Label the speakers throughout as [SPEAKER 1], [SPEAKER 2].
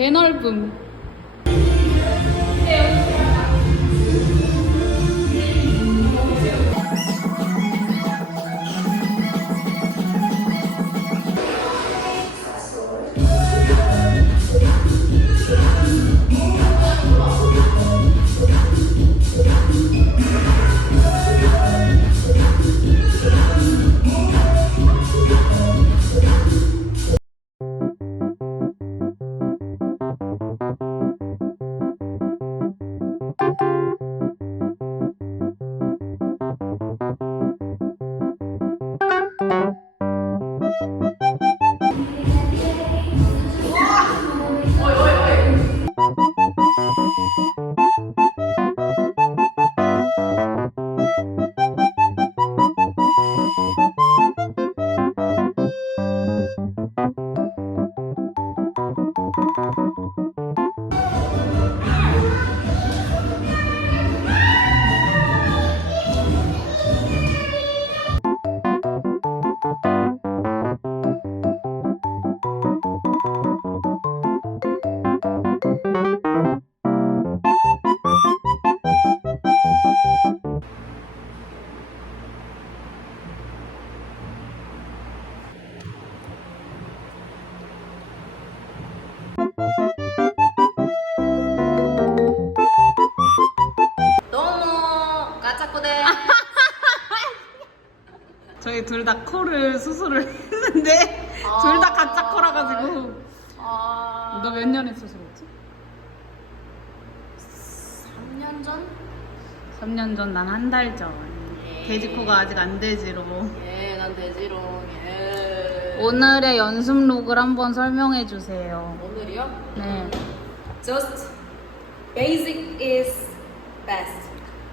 [SPEAKER 1] 개 넓음.
[SPEAKER 2] 너
[SPEAKER 1] 저희 둘 다 코를 수술을 했는데
[SPEAKER 2] 아.
[SPEAKER 1] 둘다 각자 코라 가지고
[SPEAKER 2] 아.
[SPEAKER 1] 너 몇 년에 수술했지?
[SPEAKER 2] 3년 전?
[SPEAKER 1] 3년 전 난 한 달 전.
[SPEAKER 2] 예.
[SPEAKER 1] 돼지코가 아직 안 되지로.
[SPEAKER 2] 예, 난 돼지롱. 예.
[SPEAKER 1] 오늘의 연습 룩을 한번 설명해 주세요.
[SPEAKER 2] 오늘이요?
[SPEAKER 1] 네.
[SPEAKER 2] Just basic is best.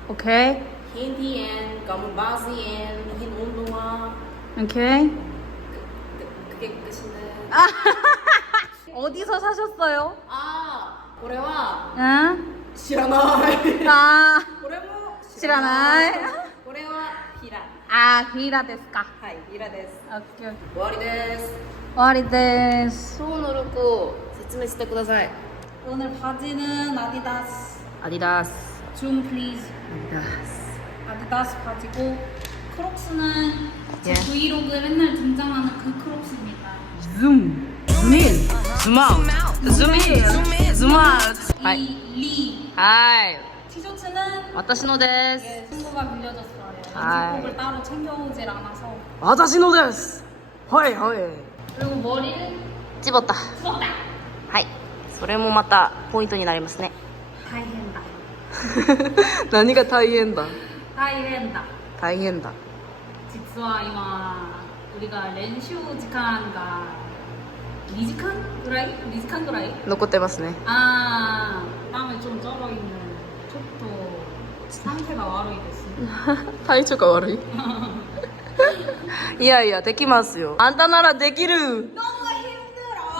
[SPEAKER 1] 오케이.
[SPEAKER 2] 흰 티엔, 검은 바지엔, 흰 운동화.
[SPEAKER 1] 오케이.
[SPEAKER 2] 그, 그게 끝인데.
[SPEAKER 1] 어디서 사셨어요?
[SPEAKER 2] 아, 고래와
[SPEAKER 1] 응?
[SPEAKER 2] 시라나이.
[SPEAKER 1] 아,
[SPEAKER 2] 고래모
[SPEAKER 1] 시라나이.
[SPEAKER 2] 고래와 히라.
[SPEAKER 1] 아, 히라 데스까.
[SPEAKER 2] 하이, 히라 데스.
[SPEAKER 1] 오케이.
[SPEAKER 2] 終わりです。
[SPEAKER 1] 와리 데스.
[SPEAKER 2] 今日のルックを説明してください。
[SPEAKER 1] 오늘 바지는 아디다스.
[SPEAKER 2] アディダス。
[SPEAKER 1] 줌 플리즈.
[SPEAKER 2] アディダス。
[SPEAKER 1] 아디다스 바지고 크록스는 제
[SPEAKER 2] 예.
[SPEAKER 1] 브이로그에 맨날 등장하는 그 크록스입니다.
[SPEAKER 2] 줌. 줌인. 줌아웃. 줌인. 줌아웃. はい。
[SPEAKER 1] 이 리.
[SPEAKER 2] はい。
[SPEAKER 1] 티셔츠는
[SPEAKER 2] 私のです。
[SPEAKER 1] 예, 친구가 빌려줬어요.
[SPEAKER 2] 아이.
[SPEAKER 1] 연습복을 따로 챙겨오질 않아서.
[SPEAKER 2] 私のです。はいはい。
[SPEAKER 1] 그리고 머리를
[SPEAKER 2] 絞った。
[SPEAKER 1] 쏟다.
[SPEAKER 2] はい。それもまたポイントになりますね。
[SPEAKER 1] 다이헨다.
[SPEAKER 2] 何が大変だ
[SPEAKER 1] 다이헨다.
[SPEAKER 2] 大変だ。
[SPEAKER 1] 実は 今우리가 렌슈 시간가 2時間ぐらい 2時間ぐらい
[SPEAKER 2] 残ってますね。
[SPEAKER 1] 아 땀에 좀 쩔어 있는 쪽도 상태가 와로이 됐습니다.
[SPEAKER 2] 体調が悪いいやいや、できますよ。あんたならできる
[SPEAKER 1] 너무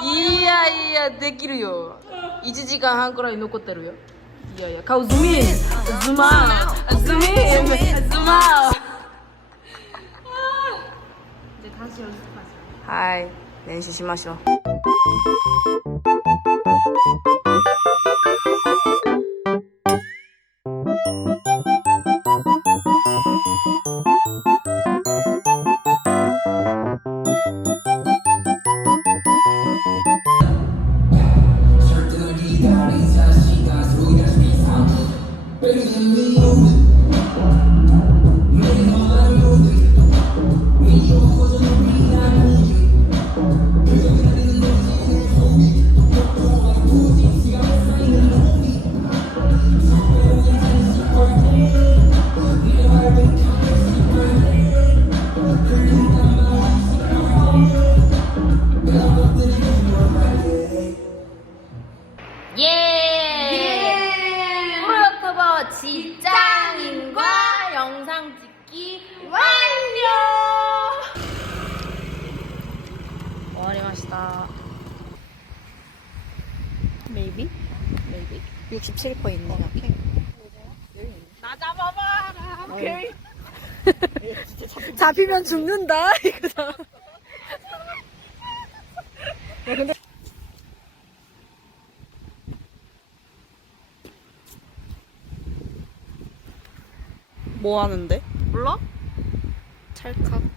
[SPEAKER 1] 힘들어.
[SPEAKER 2] いやいや、できるよ。1時間半くらい残ってるよ。 いやいや顔ズミズマズミズマはい。練習しましょう。
[SPEAKER 1] maybe?
[SPEAKER 2] maybe? 67% 있네. 오케이.
[SPEAKER 1] 나 잡아봐라. 오케이. 어.
[SPEAKER 2] 잡히면 죽는다. 이거다.
[SPEAKER 3] 야, 근데 뭐 하는데?
[SPEAKER 2] 몰라?
[SPEAKER 3] 찰칵.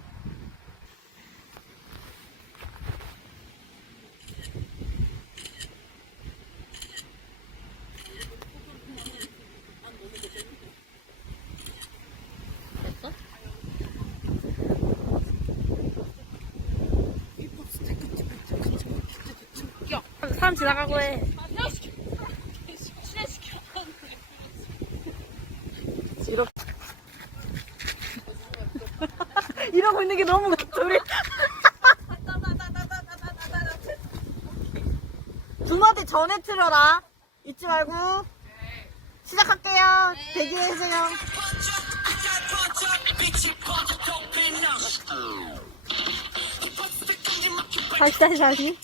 [SPEAKER 3] 사람 지나가고 해. 이렇게. 이러고 있는 게 너무 둘이. 준호한테 전에 틀어라. 잊지 말고. 시작할게요. 대기해주세요. 다시 다시 다시.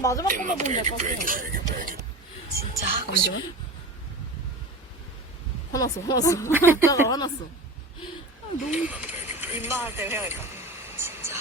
[SPEAKER 3] 맨 마지막 것만 보면 될 것 같아.
[SPEAKER 4] 진짜 하고 싶.
[SPEAKER 2] 화났어, 화났어. 이따가 화났어.
[SPEAKER 4] 때 해야겠다. 진짜